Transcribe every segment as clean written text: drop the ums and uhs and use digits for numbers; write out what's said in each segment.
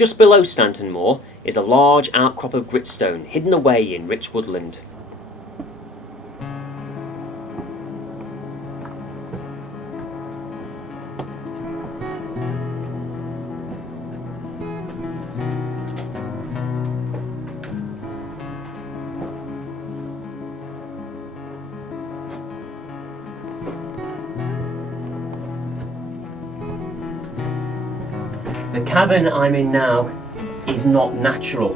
Just below Stanton Moor is a large outcrop of gritstone hidden away in rich woodland. The cavern I'm in now is not natural.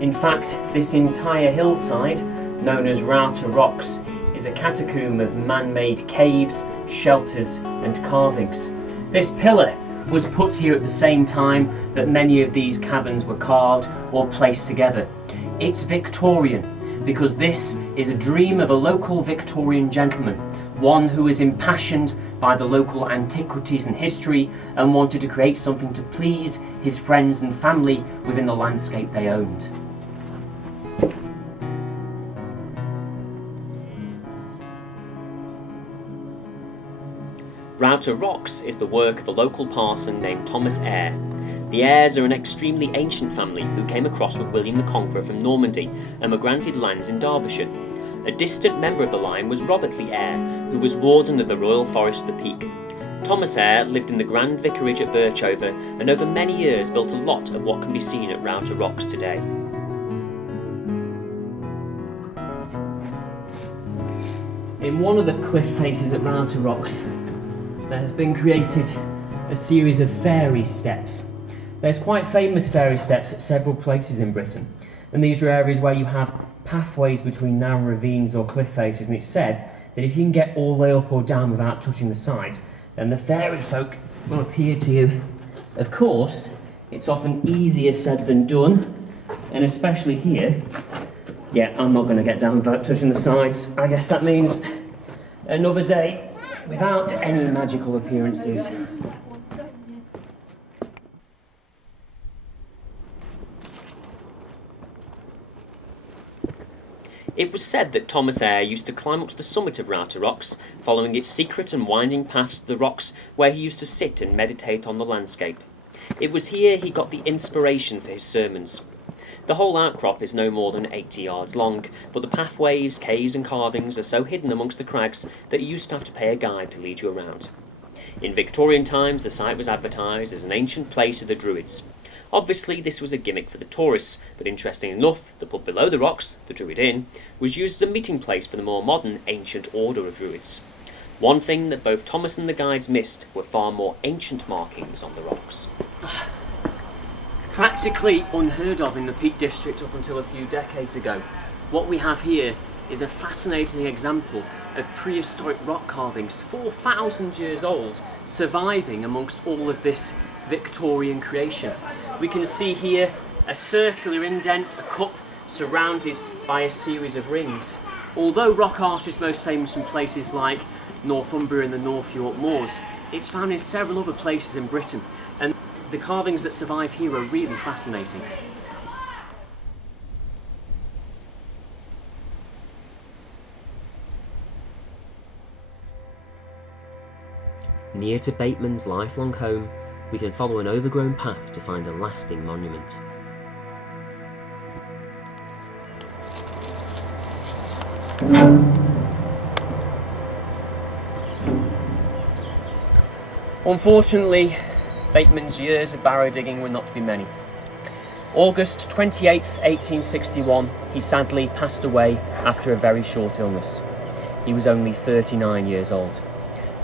In fact, this entire hillside, known as Rowtor Rocks, is a catacomb of man-made caves, shelters and carvings. This pillar was put here at the same time that many of these caverns were carved or placed together. It's Victorian because this is a dream of a local Victorian gentleman, one who was impassioned by the local antiquities and history and wanted to create something to please his friends and family within the landscape they owned. Rowtor Rocks is the work of a local parson named Thomas Eyre. The Eyres are an extremely ancient family who came across with William the Conqueror from Normandy and were granted lands in Derbyshire. A distant member of the line was Robert le Eyre, who was warden of the Royal Forest of the Peak. Thomas Eyre lived in the Grand Vicarage at Birchover and over many years built a lot of what can be seen at Rowtor Rocks today. In one of the cliff faces at Rowtor Rocks, there has been created a series of fairy steps. There's quite famous fairy steps at several places in Britain, and these are areas where you have pathways between narrow ravines or cliff faces, and it's said that if you can get all the way up or down without touching the sides, then the fairy folk will appear to you. Of course, it's often easier said than done, and especially here, yeah, I'm not going to get down without touching the sides. I guess that means another day without any magical appearances. It was said that Thomas Eyre used to climb up to the summit of Rowtor Rocks, following its secret and winding paths to the rocks where he used to sit and meditate on the landscape. It was here he got the inspiration for his sermons. The whole outcrop is no more than 80 yards long, but the pathways, caves and carvings are so hidden amongst the crags that you used to have to pay a guide to lead you around. In Victorian times, the site was advertised as an ancient place of the Druids. Obviously, this was a gimmick for the tourists, but interesting enough, the pub below the rocks, the Druid Inn, was used as a meeting place for the more modern ancient order of Druids. One thing that both Thomas and the guides missed were far more ancient markings on the rocks. Practically unheard of in the Peak District up until a few decades ago, what we have here is a fascinating example of prehistoric rock carvings 4,000 years old, surviving amongst all of this Victorian creation. We can see here a circular indent, a cup surrounded by a series of rings. Although rock art is most famous from places like Northumbria and the North York Moors, it's found in several other places in Britain, and the carvings that survive here are really fascinating. Near to Bateman's lifelong home, we can follow an overgrown path to find a lasting monument. Unfortunately, Bateman's years of barrow digging were not to be many. August 28th, 1861, he sadly passed away after a very short illness. He was only 39 years old.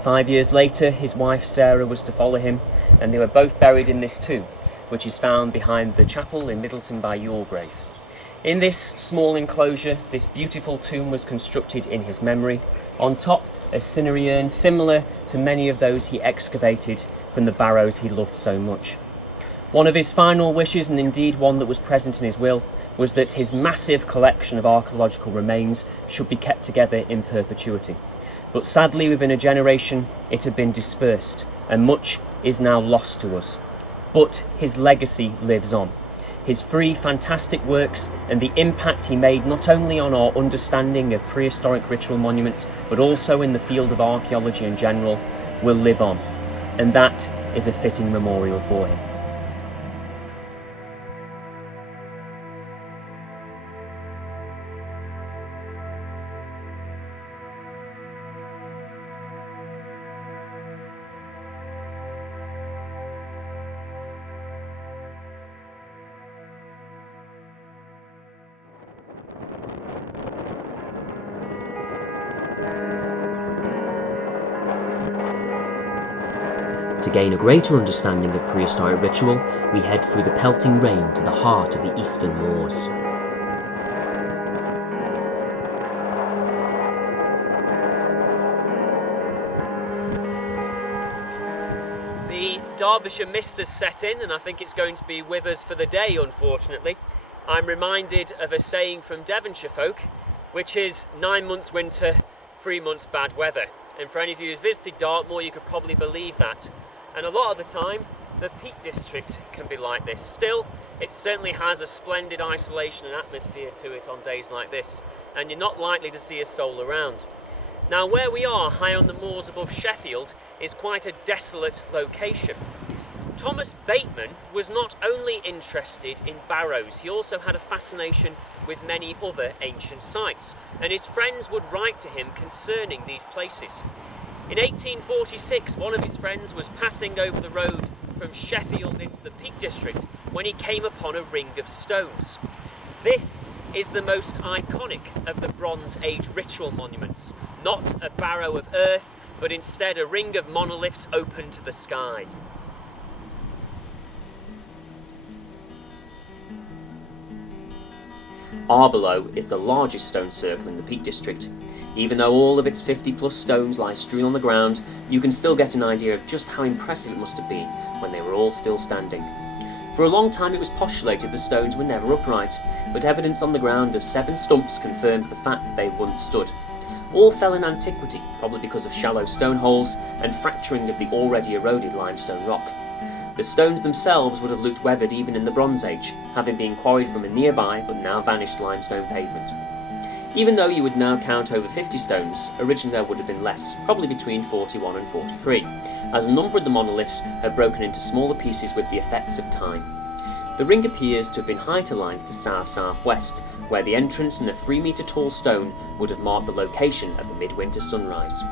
5 years later, his wife Sarah was to follow him, and they were both buried in this tomb, which is found behind the chapel in Middleton by Yorgrave. In this small enclosure, this beautiful tomb was constructed in his memory. On top, a cinerary urn similar to many of those he excavated from the barrows he loved so much. One of his final wishes, and indeed one that was present in his will, was that his massive collection of archaeological remains should be kept together in perpetuity. But sadly, within a generation, it had been dispersed, and much is now lost to us. But his legacy lives on. His 3 fantastic works and the impact he made not only on our understanding of prehistoric ritual monuments, but also in the field of archaeology in general, will live on. And that is a fitting memorial for him. To gain a greater understanding of prehistoric ritual, we head through the pelting rain to the heart of the eastern moors. The Derbyshire mist has set in, and I think it's going to be with us for the day, unfortunately. I'm reminded of a saying from Devonshire folk, which is 9 months winter, 3 months bad weather. And for any of you who've visited Dartmoor, you could probably believe that. And a lot of the time, the Peak District can be like this. Still, it certainly has a splendid isolation and atmosphere to it on days like this, and you're not likely to see a soul around. Now, where we are, high on the moors above Sheffield, is quite a desolate location. Thomas Bateman was not only interested in barrows, he also had a fascination with many other ancient sites, and his friends would write to him concerning these places. In 1846, one of his friends was passing over the road from Sheffield into the Peak District when he came upon a ring of stones. This is the most iconic of the Bronze Age ritual monuments, not a barrow of earth, but instead a ring of monoliths open to the sky. Arbor Lowe is the largest stone circle in the Peak District. Even though all of its 50 plus stones lie strewn on the ground, you can still get an idea of just how impressive it must have been when they were all still standing. For a long time it was postulated the stones were never upright, but evidence on the ground of 7 stumps confirms the fact that they once stood. All fell in antiquity, probably because of shallow stone holes and fracturing of the already eroded limestone rock. The stones themselves would have looked weathered even in the Bronze Age, having been quarried from a nearby but now vanished limestone pavement. Even though you would now count over 50 stones, originally there would have been less, probably between 41 and 43, as a number of the monoliths have broken into smaller pieces with the effects of time. The ring appears to have been height-aligned to the south-southwest, where the entrance and a 3 metre tall stone would have marked the location of the midwinter sunrise.